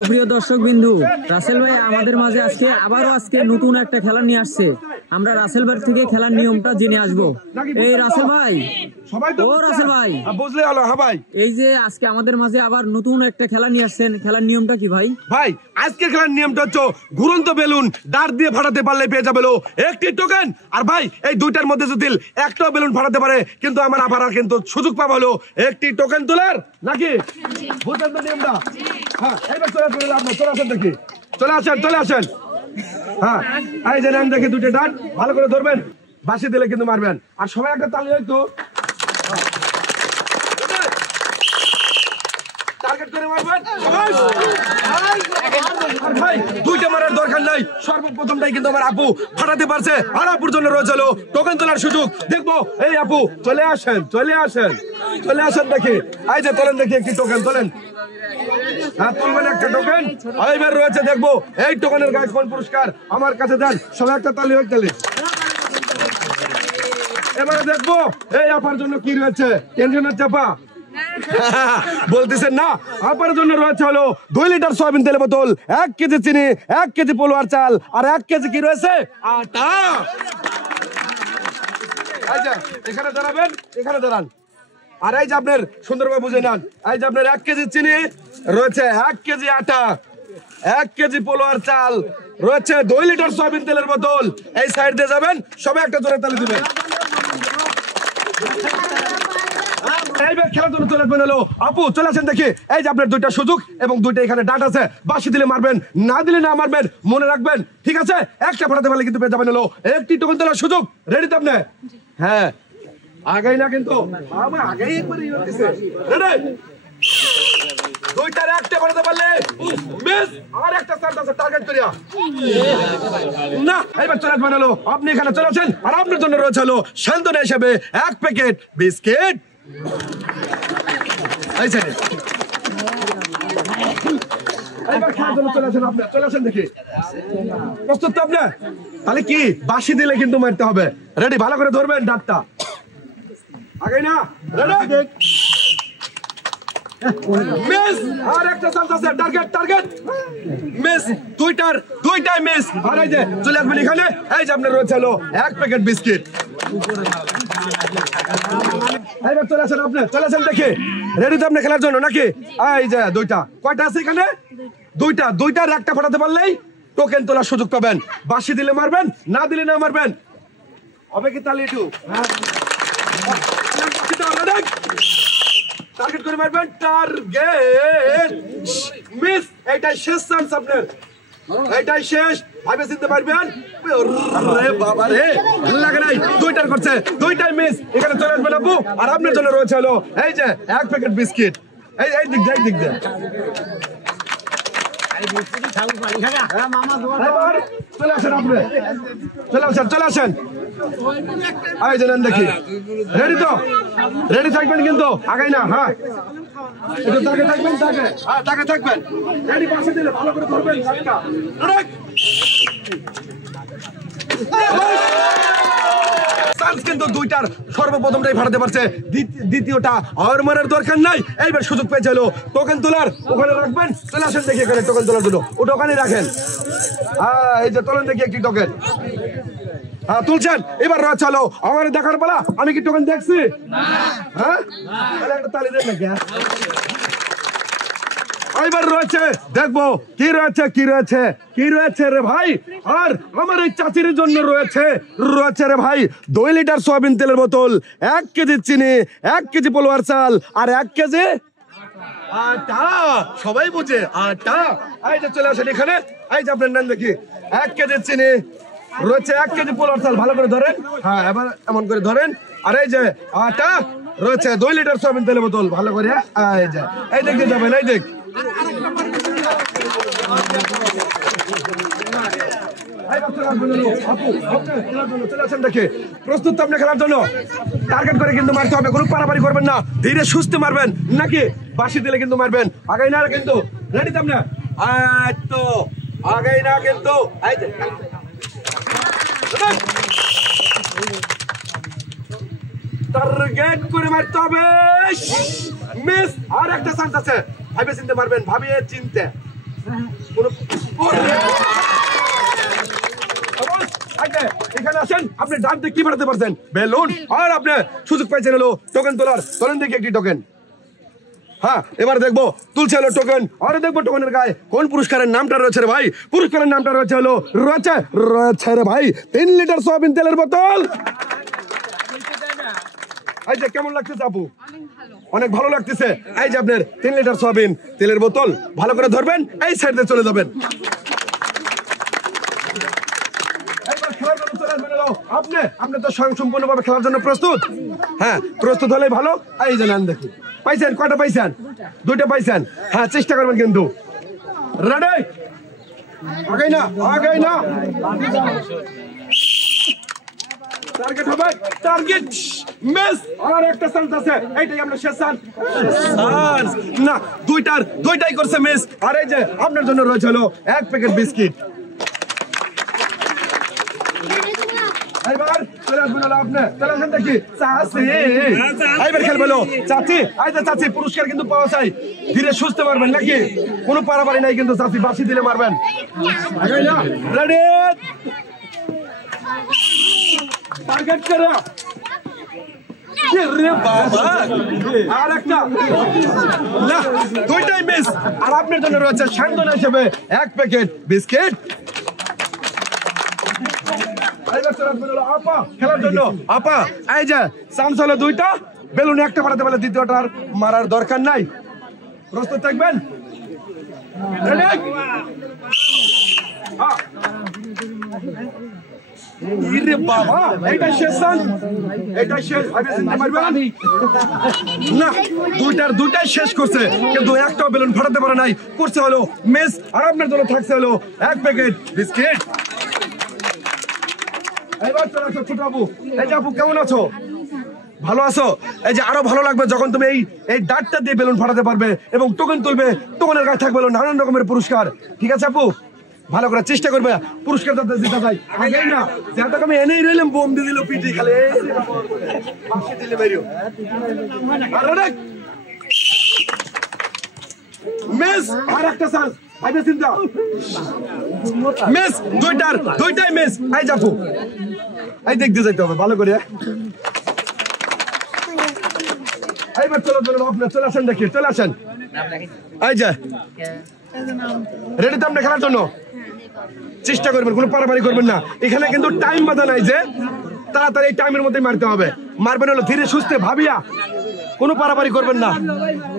প্রিয় দর্শক বিন্দু, রাসেল ভাই আমাদের মাঝে আজকে নতুন একটা খেলা নিয়ে আসছে। আমরা রাসেল ভাই থেকে খেলার নিয়মটা জেনে আসবো। এই রাসেল ভাই, রাসেল ভাই, বুঝলে হলো? হ্যাঁ ভাই, এই যে আজকে আমাদের মাঝে আবার নতুন একটা খেলা নিয়ে আসছেন, খেলার নিয়মটা কি ভাই? ভাই আজকের খেলার নিয়মটা হচ্ছে ঘুরন্ত বেলুন দাঁড় দিয়ে ফাটাতে পারলে পেয়ে যাবে একটি টোকেন। আর ভাই এই দুইটার মধ্যে যদি একটাও বেলুন ফাটাতে পারে কিন্তু আমার আবার কিন্তু সুযোগ পাবো একটি টোকেন তোলার, নাকি? বুঝলেন তো নিয়মটা? হ্যাঁ, এইবার চলে আসেন দেখি, চলে আসেন। হ্যাঁ, এই যে নাম দেখে দুটো ডাট ভালো করে ধরবেন, বাঁশি দিলে কিন্তু মারবেন। আর সবাই একটা তালি হয়তো টার্গেট করে মারবেন সবাই। ভাই দুইটা মারার দরকার নাই, সর্বপ্রথমটাই কিন্তু আমার আপু ফাটাতে পারছে। আর আপুর জন্য রয়েছে টোকেন তোলার সুযোগ। দেখবো এই আপু, চলে আসেন দেখি। এই যে তোলেন দেখি, একটি টোকেন তোলেন। হ্যাঁ, তুলবেন একটা টোকেন। এইবার রয়েছে দেখবো এই টোকেনের গায়ে কোন পুরস্কার, আমার কাছে দেন। সবাই একটা তালি হয়ে তালি। এবারে দেখবো এই আপার জন্য কি রয়েছে। টেনশনের চাপা বলতেছেন না? আপার জন্য রয়েছে 2 লিটার সয়াবিন তেলের বোতল, 1 কেজি চিনি, 1 কেজি পোলোয়ার চাল, আর 1 কেজি কি রয়েছে আটা। এখানে দাঁড়ান। আর এই যে আপনার সুন্দরভাবে বুঝে নেন, এই যে আপনার 1 কেজি চিনি রয়েছে, 1 কেজি আটা, 1 কেজি পোলোয়ার চাল রয়েছে, 2 লিটার সয়াবিন তেলের বোতল। এই সাইড দিয়ে যাবেন, সবাই একটা জোরে তালি দিবেন। খেলার জন্য চলে আসবেন আপু, চলে আসেন দেখি। এই যে আপনার দুইটা সুযোগ এবং দুইটা এখানে ডাট আছে। বাঁশি দিলে মারবেন, না দিলে না মারবেন, মনে রাখবেন, ঠিক আছে? একটা ফাটাতে পারলে কিন্তু পেয়ে যাবেন একটি টোকেন তোলার সুযোগ। রেডি তো আপনি? হ্যাঁ, আগেই না কিন্তু দুইটার একটা ফাটাতে পারলে মিস, আর একটা সার্চ আছে টার্গেট করিয়া না। এবার চলে আসবেন আপনি এখানে চলে আসেন। আর আপনার জন্য রয়েছে সান্ত্বনা হিসেবে 1 প্যাকেট বিস্কিট। চলে আসেন দেখি। প্রস্তুত তো আপনি? তাহলে কি বাঁশি দিলে কিন্তু মারতে হবে। রেডি? ভালো করে ধরবেন ডাটটা। আগে না, মিস, আর একটা চান্স আছে। টার্গেট মিস, দুইটাই মিস। আর এই যে চলে আসবেন এখানে। এই যে আপনার রয়েছে 1 প্যাকেট বিস্কিট। এইবার চলে আসেন দেখি। রেডি তো আপনি খেলার জন্য, নাকি? এই যে দুইটা, কয়টা আছে এখানে? দুইটার একটা ফাটাতে পারলেই টোকেন তোলার সুযোগ পাবেন। বাঁশি দিলে মারবেন, না দিলে না মারবেন। হবে কি তাহলে একটু টার্গেট করে মারবেন। Target miss. এইটাই শেষ চান্স আপনার, এইটাই শেষ। ভাবে চিনতে পারবেন? আরে বাবা রে, লাগে নাই। দুইটার করছে, দুইটাই মিস। এখানে চলে আসবেন আপু। আর আপনার জন্য রয়েছে এই যে 1 প্যাকেট বিস্কিট। এই দিক দিয়ে চলে আসেন। এই যে নেন দেখি। রেডি তো? রেডি থাকবেন কিন্তু, আগাই না। হ্যাঁ, থাকবেন। রেডি? পাশে দিলে ভালো করে ধরবেন। কিন্তু দুইটার সর্বপ্রথমটাই ফাটাতে পারছে, দ্বিতীয়টা আর মারার দরকার নাই। এইবার সুযোগ পেয়েছে টোকেন তোলার। ওখানে রাখবেন। চলে আসেন দেখি এখানে টোকেন তোলার জন্য। ওটা ওখানে রাখেন। এই যে তোলেন দেখি একটি টোকেন। হ্যাঁ, তুলছেন। এবার রয়েছে আমার দেখার পালা। আমি কি টোকেন দেখছি? হ্যাঁ, তাহলে একটা তালি দেন নাকি? এইবার রয়েছে দেখবো কি রয়েছে রে ভাই। আর আমার এই চাচির জন্য রয়েছে রে ভাই 2 লিটার সয়াবিন তেলের বোতল, 1 কেজি চিনি, 1 কেজি পোলোয়ার চাল, আর 1 কেজি আটা। সবাই বুঝে আটা। এই যে চলে আসেন এখানে। এই যে আপনার নেন দেখি। 1 কেজি চিনি রয়েছে, 1 কেজি পোলোয়ার চাল। ভালো করে ধরেন। হ্যাঁ, এবার এমন করে ধরেন। আর এই যে আটা রয়েছে, 2 লিটার সয়াবিন তেলের বোতল। ভালো করে এই দিক দিয়ে যাবেন। এই দিক প্রস্তুত আপনি খেলার জন্য? টার্গেট করে কিন্তু মারতে হবে, কোনো পারাপারি করবেন না। ধীরে সুস্থে মারবেন, নাকি বাঁশি দিলে কিন্তু মারবেন। আগাই না কিন্তু। রেডি তো আপনি? তো আগাই না কিন্তু। টার্গেট করে মারতে হবে। মিস। আর একটা চান্স আছে। ভাবে চিনতে পারবেন, ভাবিয়ে চিনতে। এখানে আসেন, আপনি ডান দিকে কি বাড়াতে পারছেন? বেলুন। আর আপনি সুযোগ পাইছেন হলো টোকেন তোলার, তোলেন দেখি একটি টোকেন। হ্যাঁ, এবার দেখবো তুলছে হলো টোকেন, আর দেখবো টোকেনের গায়ে কোন পুরস্কারের নামটা রয়েছে রে ভাই। পুরস্কারের নামটা রয়েছে হলো রয়েছে রে ভাই 3 লিটার সয়াবিন তেলের বোতল। এই যে কেমন লাগতেছে আপু? অনেক ভালো লাগতেছে। এই যে আপনার 3 লিটার সয়াবিন তেলের বোতল, ভালো করে ধরবেন, এই সাইড দিয়ে চলে যাবেন। আপনি তো সম্পূর্ণভাবে খেলার জন্য প্রস্তুত? হ্যাঁ, প্রস্তুত হলে ভালো। এই যে নেন দেখি, পাইছেন কয়টা? পাইছেন 2টা পাইছেন। হ্যাঁ, চেষ্টা করবেন কিন্তু। রেডি? আগে না, আগে না। টার্গেট হবে, টার্গেট মিস। আর একটা চান্স আছে, এইটাই আমরা শেষ চান্স। না, দুইটাই করছে মিস। আর এই যে আপনার জন্য রয়েছে হলো 1 প্যাকেট বিস্কিট। এবার চলে আসবেন হলো আপনি, চলে আসেন দেখি চাচি। এইবার খেলবেন চাচি। এই যে চাচি, পুরস্কার কিন্তু পাওয়া চাই, ধীরে সুস্থ পারবেন নাকি? কোনো পারাপারি নাই কিন্তু চাচি, বাসি দিলে মারবেন। রেডি? টার্গেট করো। আর একটা না, 2টাই মিস। আর আপনার জন্য রয়েছে সান্ত্বনা হিসেবে 1 প্যাকেট বিস্কিট। আপা খেলার জন্য, আপা এই যে চান্স হলো 2টা, বেলুন একটা মারাতে পারলে দ্বিতীয়টার মারার দরকার নাই। প্রস্তুত থাকবেন? বাবা, এটা শেষ চান্স, এটা শেষ। না, দুইটাই শেষ করছে, কিন্তু একটাও বেলুন ফাটাতে পারে নাই, করছে হলো মিস। আর আপনার জন্য থাকছে হলো 1 প্যাকেট বিস্কিট। এবার চলে আসো ছোট আপু। এই যে আপু, কেমন আছো? ভালো আছো? এই যে আরো ভালো লাগবে যখন তুমি এই ডাটটা দিয়ে বেলুন ফাটাতে পারবে এবং টোকেন তুলবে, টোকেনের গায়ে থাকবে নানান রকমের পুরস্কার। ঠিক আছে আপু, ভালো করে চেষ্টা করবে পুরস্কার যাতে জিতে যায়। আগেই না যেটা আমি এনেই রইলাম, বোম দিয়ে দিল পিটি খালে মিস। আর একটা চান্স, আইবে চিন্তা মিস। দুইটাই মিস। এই যাবো, এই দেখতে যাইতে হবে ভালো করে। এইবার চলো চলো, আপনার চলে আসেন দেখি, চলে আসেন। এই যে রেডি তো আপনি খেলার জন্য? চেষ্টা করবেন, কোনো পারাপারি করবেন না। এখানে কিন্তু টাইম বাধা নাই যে তাড়াতাড়ি এই টাইমের মধ্যে মারতে হবে। মারবেন হলো ধীরে সুস্থে ভাবিয়া, কোনো পারাপারি করবেন না,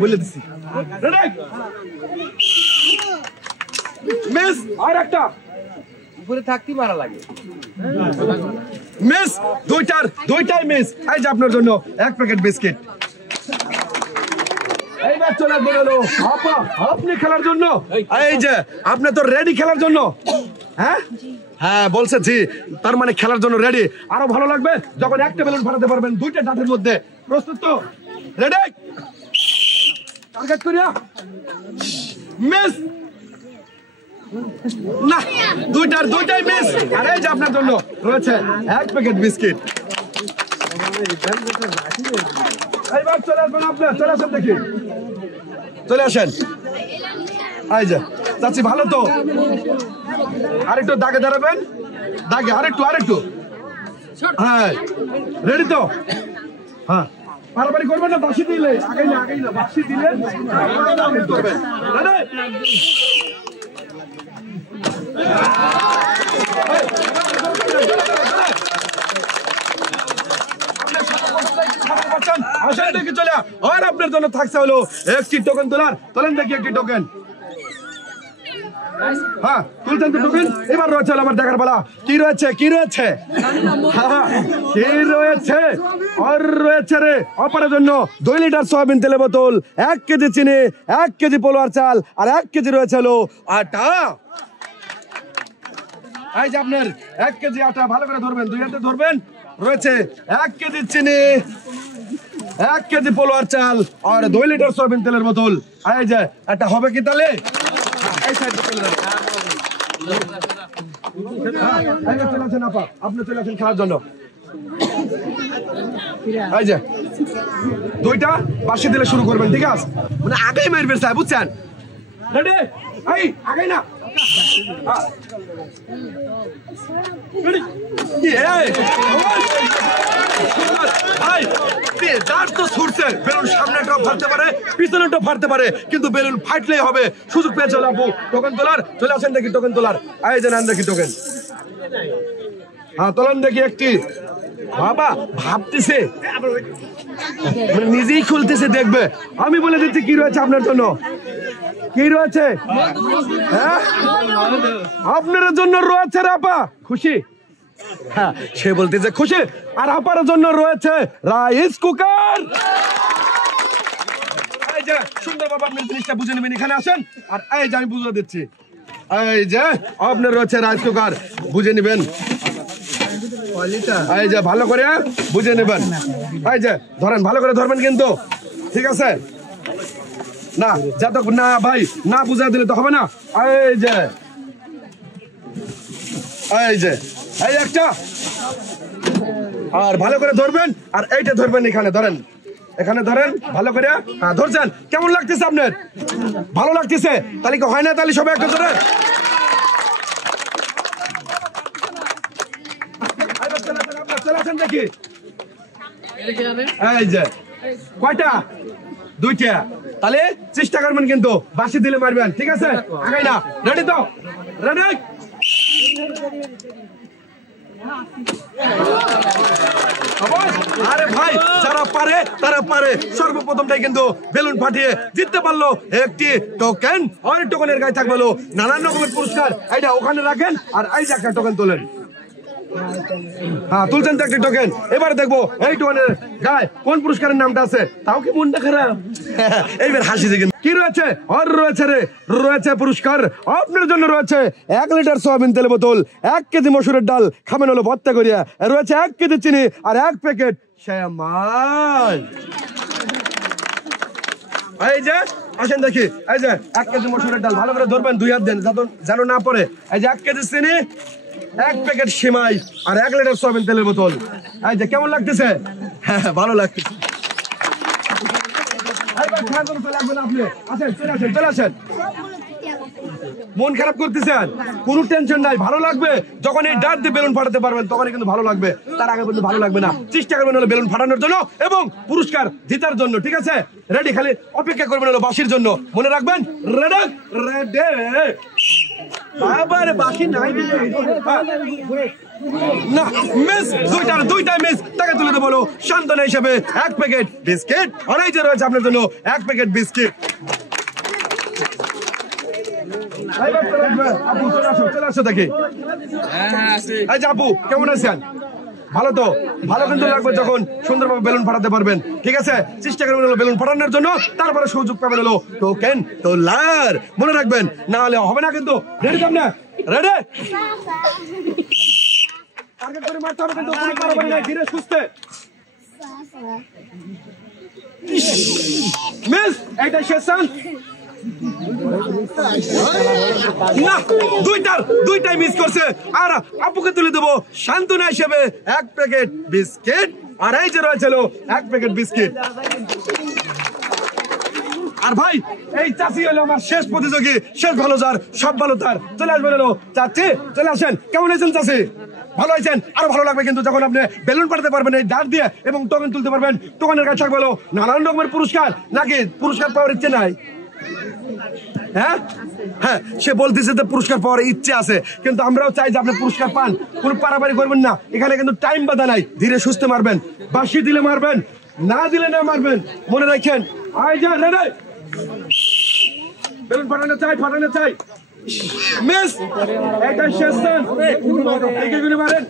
বলে দিচ্ছি। রেডি? মিস। আর একটা উপরে থাকতে মারা লাগে। মিস। দুইটাই মিস। এই যে আপনার জন্য 1 প্যাকেট বিস্কিট। এইবার চলে বেরোলো আপা, আপনি খেলার জন্য। এই যে আপনি তো রেডি খেলার জন্য? হ্যাঁ হ্যাঁ, বলছে জি, তার মানে খেলার জন্য রেডি। আরো ভালো লাগবে যখন একটা বেলুন ফাটাতে পারবেন 2টা ডাটের মধ্যে। প্রস্তুত তো? রেডি? টার্গেট করিয়া মিস। না, দুইটাই মিস। আর এই যে আপনার জন্য রয়েছে 1 প্যাকেট বিস্কিট। এইবার চলে আসবেন আপনি, চলে আসেন দেখি, চলে আসেন। এই যে চাচি, ভালো তো? আরেকটু দাগে দাঁড়াবেন, দাগে আরেকটু। হ্যাঁ, রেডি তো? হ্যাঁ, পারাপারি করবেন না, বাসি দিলে আগে না, বাসি দিলে করবেন। আর আপনার জন্য থাকছে হলো 1টি টোকেন তোলেন দেখি একটি টোকেন। হ্যাঁ, তুলছেন তো টোকেন। এবার রয়েছে আমার দেখার পালা, কি রয়েছে কি রয়েছে। আর রয়েছে রে অপারের জন্য 2 লিটার সয়াবিন তেলের বোতল, 1 কেজি চিনি, 1 কেজি পোলোয়ার চাল, আর 1 কেজি রয়েছে হলো আটা। এই যে আপনার 1 কেজি আটা, ভালো করে ধরবেন, 2 হাতে ধরবেন। রয়েছে 1 কেজি চিনি, 1 কেজি পোলোয়ার চাল, আর 2 লিটার সয়াবিন তেলের বোতল। এই যে এটা হবে কি তাহলে? এই সাইডে চলে যাবেন। চলে আসেন আপা, আপনি চলে আসেন খেলার জন্য। এই যে 2টা বাসি দিলে শুরু করবেন, ঠিক আছে? মানে আগেই মারবেন সাহেব, বুঝছেন? রেডি? এই আগে না বেলুন সামনেটাও ফাটতে পারে পিছনেটাও ফাটতে পারে কিন্তু বেলুন ফাটলেই হবে সুযোগ পেয়ে চলে আপু টোকেন তোলার চলে আসেন দেখি টোকেন তোলার আয়োজন আন দেখি টোকেন হ্যাঁ তোলেন দেখি একটি বাবা ভাবতেছে নিজেই খুলতেছে দেখবে আমি বলে দিচ্ছি কি রয়েছে আপনার জন্য কি রয়েছে হ্যাঁ আপনার জন্য রয়েছে আপা খুশি হ্যাঁ সে বলতেছে খুশি আর আপার জন্য রয়েছে রাইস কুকার এই যে সুন্দর বাবা আপনি জিনিসটা বুঝে নেবেন এখানে আসেন আর এই যে আমি বুঝে দিচ্ছি এই যে আপনার রয়েছে রাইস কুকার বুঝে নেবেন এই যে ভালো করে বুঝে নেবেন এই যে ধরেন ভালো করে ধরবেন কিন্তু ঠিক আছে না যত না ভাই না বুঝা দিলে তো হবে না এই যে এই একটা আর ভালো করে ধরবেন আর এইটা ধরবেন এখানে ধরেন এখানে ধরেন ভালো করে হ্যাঁ ধরছেন কেমন লাগতেছে আপনার ভালো লাগতেছে তাহলে কি হয় না তাহলে সবাই একটা ধরে দেখি এই যে কয়টা দুইটা তাহলে চেষ্টা করবেন কিন্তু বাসি দিলে মারবেন ঠিক আছে আগে না রেডি তো রেডি আরে ভাই যারা পারে তারা পারে সর্বপ্রথমটাই কিন্তু বেলুন ফাটিয়ে জিততে পারলো একটি টোকেন আর টোকেনের গায়ে থাকবে নানান রকমের পুরস্কার এইটা ওখানে রাখেন আর এই যে একটা টোকেন তোলেন হ্যাঁ তুলছেন তো একটা টোকেন এবারে দেখবো এই টোকেনের গায়ে কোন পুরস্কারের নামটা আছে তাও কি মনটা খারাপ এইবার হাসি দেখেন কি রয়েছে আর রয়েছে রয়েছে পুরস্কার আপনার জন্য রয়েছে 1 লিটার সয়াবিন তেল বোতল 1 কেজি মসুরের ডাল খাবেন হলো ভর্তা করিয়া রয়েছে 1 কেজি চিনি আর 1 প্যাকেট শ্যামাল এই যে আসেন দেখি এই যে 1 কেজি মসুরের ডাল ভালো করে ধরবেন 2 হাত দেন যেন না পড়ে এই যে 1 কেজি চিনি 1 প্যাকেট সেমাই আর 1 লিটার সয়াবিন তেলের বোতল এই যে কেমন লাগতেছে হ্যাঁ ভালো লাগতেছে মন খারাপ করতেছেন কোন টেনশন নাই ভালো লাগবে যখন এই ডাট দিয়ে বেলুন ফাটাতে পারবেন তখনই কিন্তু ভালো লাগবে তার আগে কিন্তু ভালো লাগবে না চেষ্টা করবেন হলো বেলুন ফাটানোর জন্য এবং পুরস্কার জেতার জন্য ঠিক আছে রেডি খালি অপেক্ষা করবেন হলো বাঁশির জন্য মনে রাখবেন রেডি রেডি বাবার বাঁশি নাই না মিস দুইটা মিস টাকা তুলে দেবো বলো সান্ত্বনা হিসেবে 1 প্যাকেট বিস্কিট আর এই যে রয়েছে আপনার জন্য 1 প্যাকেট বিস্কিট আপু চলে আসো দেখি এই যে আপু কেমন আছেন ভালো তো ভালো কিন্তু লাগবে যখন সুন্দরভাবে বেলুন ফাটাতে পারবেন ঠিক আছে চেষ্টা করবেন হলো বেলুন ফাটানোর জন্য তারপরে সুযোগ পাবেন হলো টোকেন তোলার মনে রাখবেন না হলে হবে না কিন্তু রেডি তো না রেডি টার্গেট করে মারতে হবে কিন্তু কোনো কারণে না ধীরে সুস্থে মিস এইটা শেষন না দুইটাই মিস করছে আর আপুকে তুলে দেবো সান্ত্বনা হিসেবে 1 প্যাকেট বিস্কিট আর এই যে রয়েছে 1 প্যাকেট বিস্কিট আর ভাই এই চাচি হলো আমার শেষ প্রতিযোগী শেষ ভালো যার সব ভালো তার চলে আসবেন হলো চাচি চলে আসেন কেমন আছেন চাচি ভালো আছেন আরো ভালো লাগবে কিন্তু যখন আপনি বেলুন পাঠাতে পারবেন এই ডাট দিয়ে এবং টোকেন তুলতে পারবেন টোকেনের কাছে থাকবে নানান রকমের পুরস্কার নাকি পুরস্কার পাওয়ার ইচ্ছে নাই হ্যাঁ হ্যাঁ সে বলতেছে যে পুরস্কার পাওয়ার ইচ্ছে আছে কিন্তু আমরাও চাই যে আপনি পুরস্কার পান কোনো পারাপারি করবেন না এখানে কিন্তু টাইম বাধা নাই ধীরে সুস্থে মারবেন বাঁশি দিলে মারবেন না দিলে না মারবেন মনে রাখেন আই যা রেডি বেলুন ফাটানো চাই মিস এটা শেষ এগিয়ে গুলি মারেন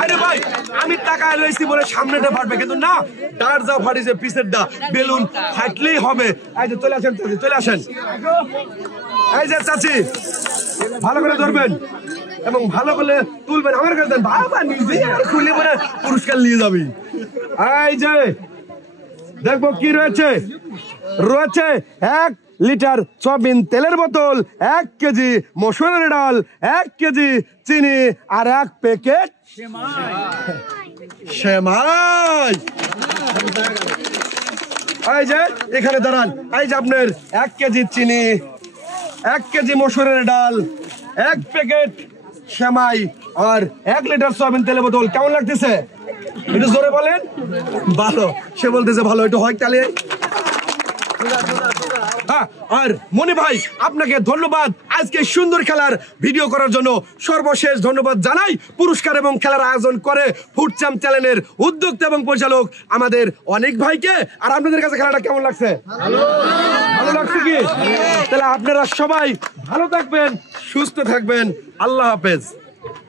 আরে ভাই আমি টাকা লইছি বলে সামনেটা ফাটবে কিন্তু না ডার যা ফাটিছে পিছের দা বেলুন ফাটলেই হবে এই যে চলে আসেন এই যে চাচি ভালো করে ধরবেন এবং ভালো করে তুলবেন আমার কাছে দেন বাবা নিজেই আর খুলে পরে পুরস্কার নিয়ে যাবি এই যে দেখবো কি রয়েছে 1 লিটার সয়াবিন তেলের বোতল 1 কেজি মসুরের ডাল 1 কেজি চিনি আর 1 প্যাকেট সেমাই এই যে এখানে দাঁড়ান, এই যে আপনার 1 কেজি চিনি, 1 কেজি মসুরের ডাল, 1 প্যাকেট সেমাই আর 1 লিটার সয়াবিন তেলের বোতল। কেমন লাগতেছে একটু জোরে বলেন। ভালো, সে বলতেছে ভালো, একটু হয় তাহলে। আর মনি ভাই আপনাকে ধন্যবাদ আজকে সুন্দর খেলার ভিডিও করার জন্য। সর্বশেষ ধন্যবাদ জানাই পুরস্কার এবং খেলার আয়োজন করে ফুড চ্যাম্প চ্যানেলের উদ্যোক্তা এবং পরিচালক আমাদের অনেক ভাইকে। আর আপনাদের কাছে খেলাটা কেমন লাগছে? ভালো লাগছে কি? তাহলে আপনারা সবাই ভালো থাকবেন, সুস্থ থাকবেন। আল্লাহ হাফেজ।